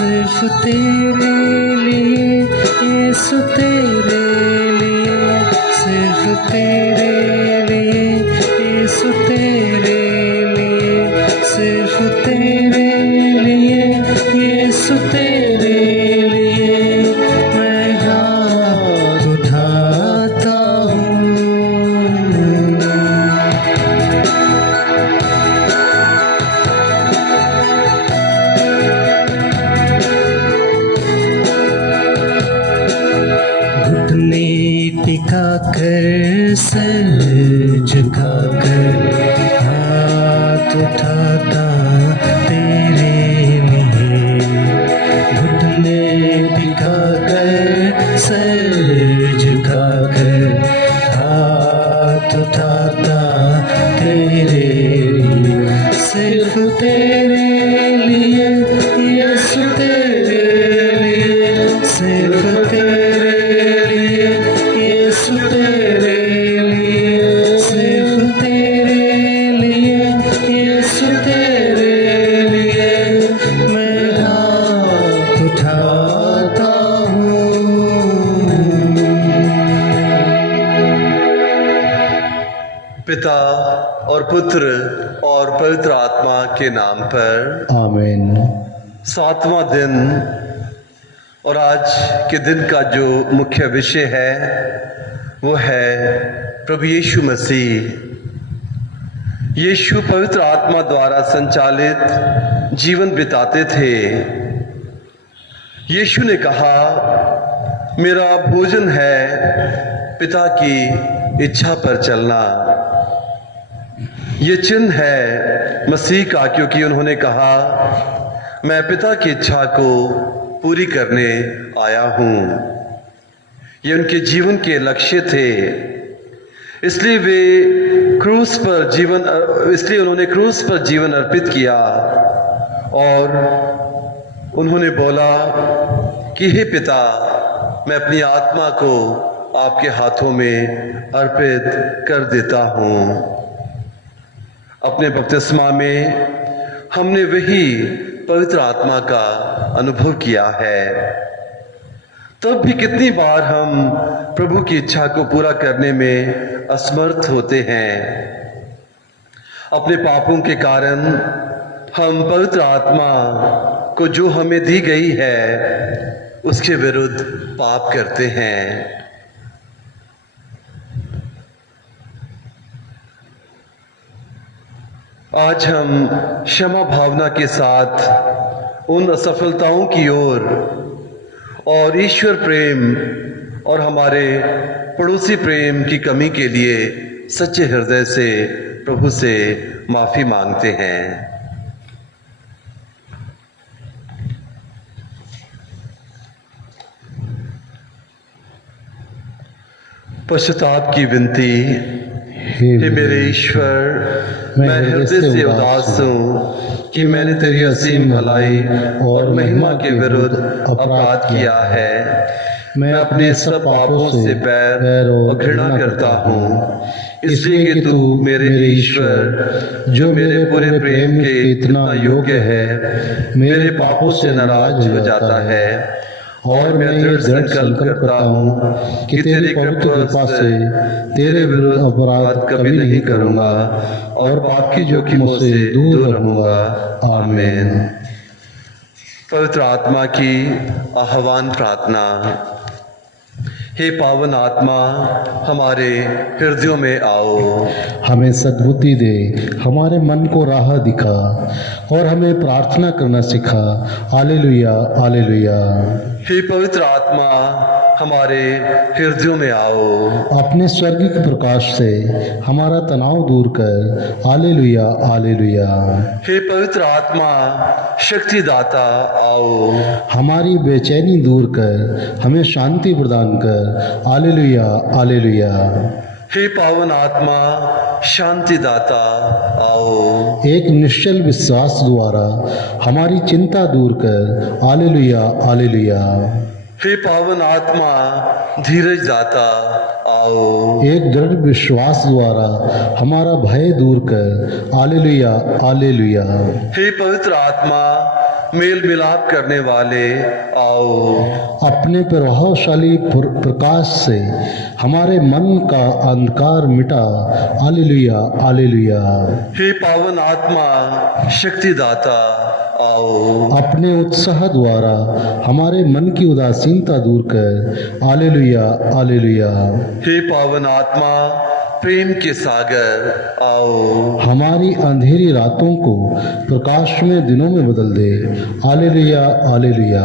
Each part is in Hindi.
सिर्फ तेरे लिए यीशु तेरे लिए, सिर्फ तेरे लिए यीशु तेरे लिए, सिर्फ तेरे लिए यीशु तेरे लिए मैं हाथ उठाता हूँ। घुटने टिका कर सर झुका कर हाथ उठाता तेरे लिए, घुटने टिका कर सर झुका कर हाथ उठाता तेरे लिए, सिर्फ तेरे लिए यीशु तेरे लिए, सिर्फ तेरे लिए यीशु तेरे लिए, सिर्फ तेरे लिए यीशु तेरे लिए मैं हाथ उठाता हूँ। पिता और पुत्र और पवित्र आत्मा के नाम पर आमीन। 7वां दिन और आज के दिन का जो मुख्य विषय है वो है प्रभु यीशु मसीह। यीशु पवित्र आत्मा द्वारा संचालित जीवन बिताते थे। यीशु ने कहा, मेरा भोजन है पिता की इच्छा पर चलना। ये चिन्ह है मसीह का, क्योंकि उन्होंने कहा, मैं पिता की इच्छा को पूरी करने आया हूँ। ये उनके जीवन के लक्ष्य थे। इसलिए उन्होंने क्रूस पर जीवन अर्पित किया और उन्होंने बोला कि हे पिता, मैं अपनी आत्मा को आपके हाथों में अर्पित कर देता हूँ। अपने बपतिस्मा में हमने वही पवित्र आत्मा का अनुभव किया है। तब भी कितनी बार हम प्रभु की इच्छा को पूरा करने में असमर्थ होते हैं। अपने पापों के कारण हम पवित्र आत्मा को जो हमें दी गई है उसके विरुद्ध पाप करते हैं। आज हम क्षमा भावना के साथ उन असफलताओं की ओर और ईश्वर प्रेम और हमारे पड़ोसी प्रेम की कमी के लिए सच्चे हृदय से प्रभु से माफी मांगते हैं। पश्चाताप की विनती। हे मेरे ईश्वर, मैं हृदय से उदास हूँ कि मैंने तेरी असीम भलाई और महिमा के विरुद्ध अपराध किया है। मैं अपने सब पापों से बैर और घृणा करता हूँ, इसलिए कि तू मेरे ईश्वर, जो मेरे पूरे प्रेम के इतना योग्य है, मेरे पापों से नाराज हो जाता है। और मैं दृढ़ संकल्प करता हूँ कि तेरी पवित्र कृपा से तेरे विरुद्ध अपराध कभी नहीं करूँगा और पाप की जोखिमों से दूर रहूँगा। आमीन। पवित्र आत्मा की आह्वान प्रार्थना। हे पावन आत्मा, हमारे हृदयों में आओ, हमें सद्बुद्धि दे, हमारे मन को राह दिखा और हमें प्रार्थना करना सिखा। Hallelujah, hallelujah. हे पवित्र आत्मा, हमारे हृदयों में आओ, अपने स्वर्गिक प्रकाश से हमारा तनाव दूर कर। Hallelujah, hallelujah. हे पवित्र आत्मा, शक्तिदाता आओ, हमारी बेचैनी दूर कर, हमें शांति प्रदान कर। Hallelujah, hallelujah. हे पावन आत्मा, शांतिदाता आओ, एक निश्चल विश्वास द्वारा हमारी चिंता दूर कर। Hallelujah, hallelujah. हे पावन आत्मा, धीरज दाता आओ, एक दृढ़ विश्वास द्वारा हमारा भय दूर कर। Hallelujah, hallelujah. हे पवित्र आत्मा, मेल मिलाप करने वाले आओ। अपने प्रभावशाली प्रकाश से हमारे मन का अंधकार मिटा। Hallelujah hallelujah. हे पावन आत्मा शक्तिदाता आओ। अपने उत्साह द्वारा हमारे मन की उदासीनता दूर कर। Hallelujah hallelujah. हे पावन आत्मा प्रेम के सागर आओ। हमारी अंधेरी रातों को प्रकाशमय दिनों में बदल दे। Hallelujah hallelujah.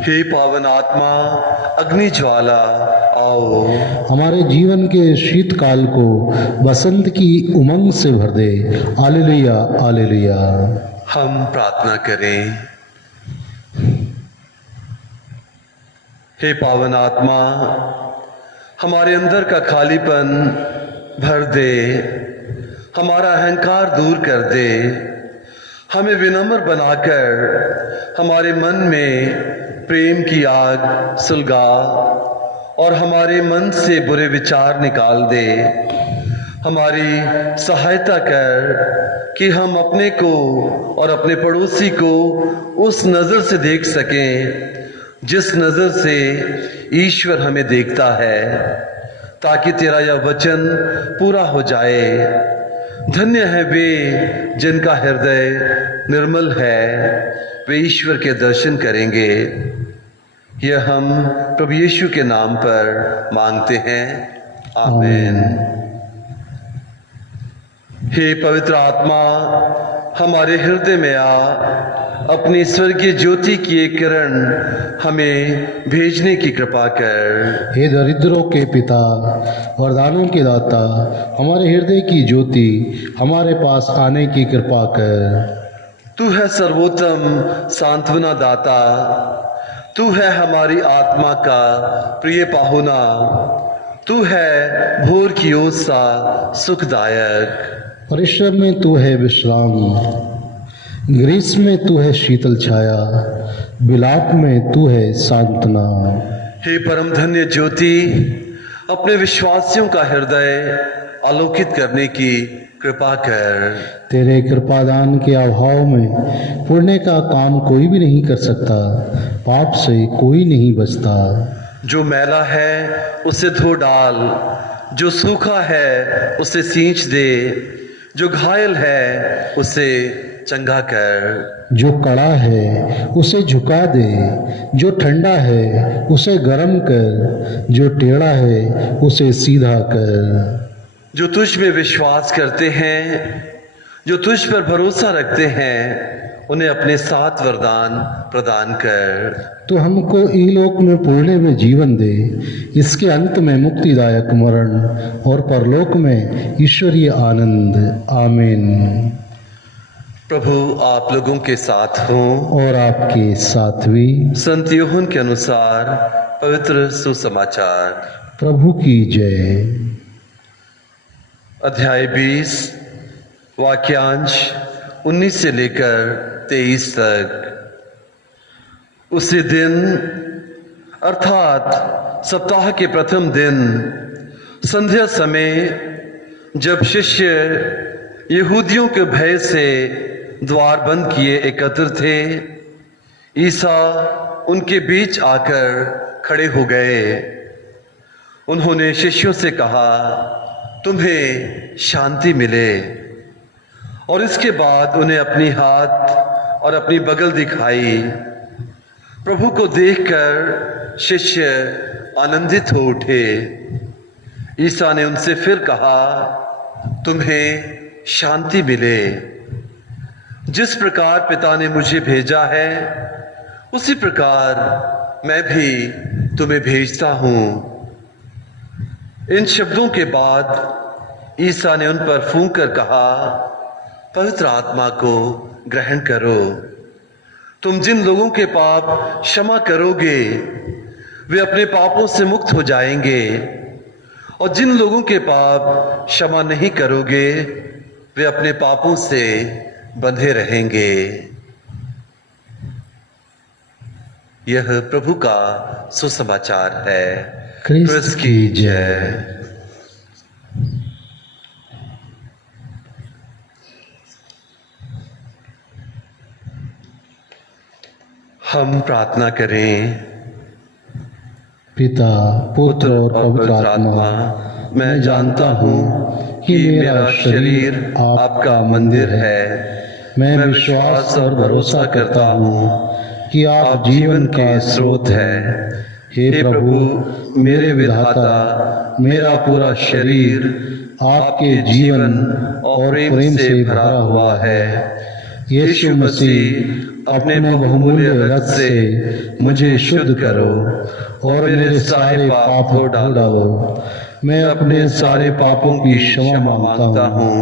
हे पावन आत्मा अग्नि ज्वाला आओ। हमारे जीवन के शीतकाल को बसंत की उमंग से भर दे। Hallelujah hallelujah. हम प्रार्थना करें। हे पावन आत्मा हमारे अंदर का खालीपन भर दे, हमारा अहंकार दूर कर दे, हमें विनम्र बनाकर हमारे मन में प्रेम की आग सुलगा और हमारे मन से बुरे विचार निकाल दे। हमारी सहायता कर कि हम अपने को और अपने पड़ोसी को उस नज़र से देख सकें जिस नज़र से ईश्वर हमें देखता है, ताकि तेरा यह वचन पूरा हो जाए। धन्य है वे जिनका हृदय निर्मल है, वे ईश्वर के दर्शन करेंगे। यह हम प्रभु यीशु के नाम पर मांगते हैं, आमीन। हे पवित्र आत्मा हमारे हृदय में आ, अपनी स्वर्गीय ज्योति की एक किरण हमें भेजने की कृपा कर। हे दरिद्रों के पिता, वरदानों के दाता, हमारे हृदय की ज्योति हमारे पास आने की कृपा कर। तू है सर्वोत्तम सांत्वना दाता, तू है हमारी आत्मा का प्रिय पाहुना, तू है भोर की ओर सा सुखदायक। परिश्रम में तू है विश्राम, ग्रीष्म में तू है शीतल छाया, विलाप में तू है सांत्वना। हे परम धन्य ज्योति, अपने विश्वासियों का हृदय आलोकित करने की कृपा कर। तेरे कृपादान के अभाव में पुण्य का काम कोई भी नहीं कर सकता, पाप से कोई नहीं बचता। जो मैला है उसे धो डाल, जो सूखा है उसे सींच दे, जो घायल है उसे चंगा कर। जो कड़ा है उसे झुका दे, जो ठंडा है उसे गर्म कर, जो टेढ़ा है उसे सीधा कर। जो तुझ में विश्वास करते हैं, जो तुझ पर भरोसा रखते हैं, उन्हें अपने 7 वरदान प्रदान कर। तो हमको इहलोक में पुण्य में जीवन दे, इसके अंत में मुक्तिदायक मरण और परलोक में ईश्वरीय आनंद। आमीन। प्रभु आप लोगों के साथ हों और आपके साथ भी। संत यूहन्ना के अनुसार पवित्र सुसमाचार। प्रभु की जय। अध्याय 20 वाक्यांश 19 से लेकर 23 तक। उसी दिन अर्थात सप्ताह के प्रथम दिन संध्या समय, जब शिष्य यहूदियों के भय से द्वार बंद किए एकत्र थे, ईसा उनके बीच आकर खड़े हो गए। उन्होंने शिष्यों से कहा, तुम्हें शांति मिले। और इसके बाद उन्हें अपनी हाथ और अपनी बगल दिखाई। प्रभु को देखकर शिष्य आनंदित हो उठे। ईसा ने उनसे फिर कहा, तुम्हें शांति मिले। जिस प्रकार पिता ने मुझे भेजा है, उसी प्रकार मैं भी तुम्हें भेजता हूं। इन शब्दों के बाद ईसा ने उन पर फूंक कर कहा, पवित्र आत्मा को ग्रहण करो। तुम जिन लोगों के पाप क्षमा करोगे, वे अपने पापों से मुक्त हो जाएंगे, और जिन लोगों के पाप क्षमा नहीं करोगे, वे अपने पापों से बंधे रहेंगे। यह प्रभु का सुसमाचार है। क्रिस्त की जय। हम प्रार्थना करें। पिता, पुत्र और पवित्र आत्मा, मैं जानता हूँ कि मेरा शरीर आपका मंदिर है। मैं विश्वास और भरोसा करता हूँ कि आप जीवन का स्रोत है। हे प्रभु, मेरे विधाता, मेरा पूरा शरीर आपके जीवन और प्रेम से भरा हुआ है। यीशु मसीह, अपने बहुमूल्य रक्त से मुझे शुद्ध करो और मेरे सारे पाप धो डालो। मैं अपने सारे पापों की क्षमा मांगता हूँ,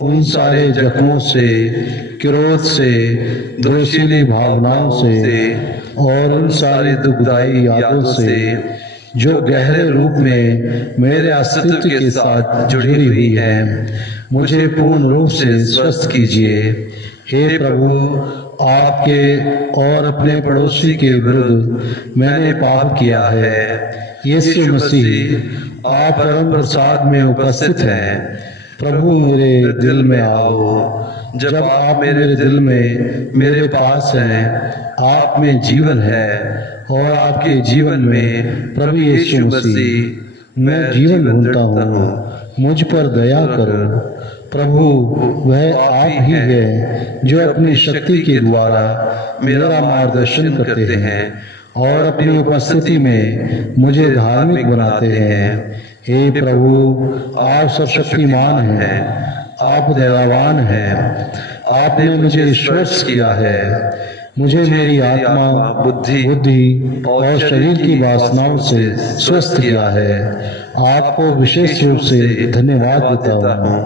उन सारे जख्मों से, क्रोध से, दोषीली भावनाओं से और उन सारी दुखदाई यादों से जो गहरे रूप में मेरे अस्तित्व के साथ जुड़ी हुई है। मुझे पूर्ण रूप से स्वस्थ कीजिए। हे प्रभु, आपके और अपने पड़ोसी के विरुद्ध मैंने पाप किया है। यीशु मसीह, आप परम प्रसाद में उपस्थित हैं। प्रभु, मेरे दिल में आओ। जब आप मेरे दिल में मेरे पास हैं, आप में जीवन है और आपके जीवन में प्रभु यीशु मसीह मैं जीवन ढूंढता हूँ। मुझ पर दया करो। प्रभु, वह आप ही है जो अपनी शक्ति के द्वारा मेरा मार्गदर्शन करते हैं और अपनी उपस्थिति में मुझे धार्मिक बनाते हैं। हे प्रभु, आप सर्वशक्तिमान हैं, आप दयावान हैं। आपने मुझे स्पर्श किया है। मुझे मेरी आत्मा, बुद्धि और शरीर की वासनाओं से स्वस्थ किया है। आपको विशेष रूप से धन्यवाद देता हूँ।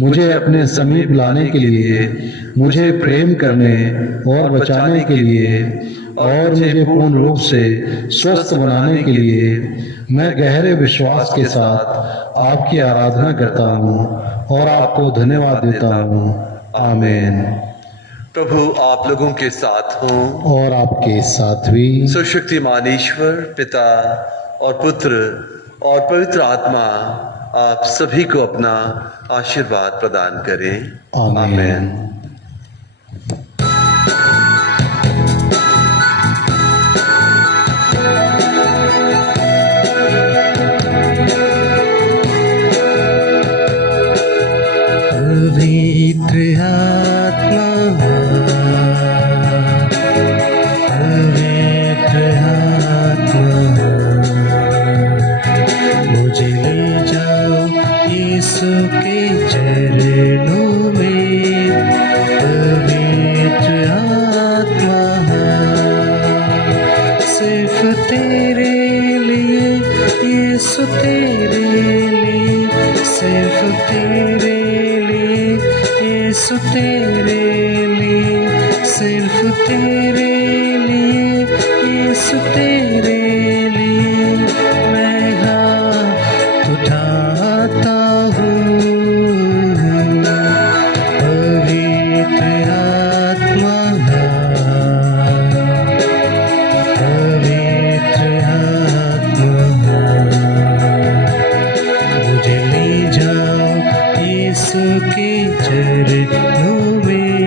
मुझे अपने समीप लाने के लिए, मुझे प्रेम करने और बचाने के लिए और मुझे पूर्ण रूप से स्वस्थ बनाने के लिए मैं गहरे विश्वास के साथ आपकी आराधना करता हूँ और आपको धन्यवाद देता हूँ। आमीन। प्रभु आप लोगों के साथ हों और आपके साथ भी। सर्वशक्तिमान ईश्वर पिता और पुत्र और पवित्र आत्मा आप सभी को अपना आशीर्वाद प्रदान करें। आमीन। पवित्र आत्मा, पवित्र आत्मा, मुझे ले जाओ यीशु के चरणों में। पवित्र आत्मा, सिर्फ तेरे लिए यीशु, तेरे लिए, सिर्फ तेरे यीशु, तेरे लिए, सिर्फ तेरे लिए यीशु, तेरे लिए मैं हाथ उठाता हूँ। पवित्र आत्मा, पवित्र आत्मा, मुझे ले जाओ यीशु के चरणों में।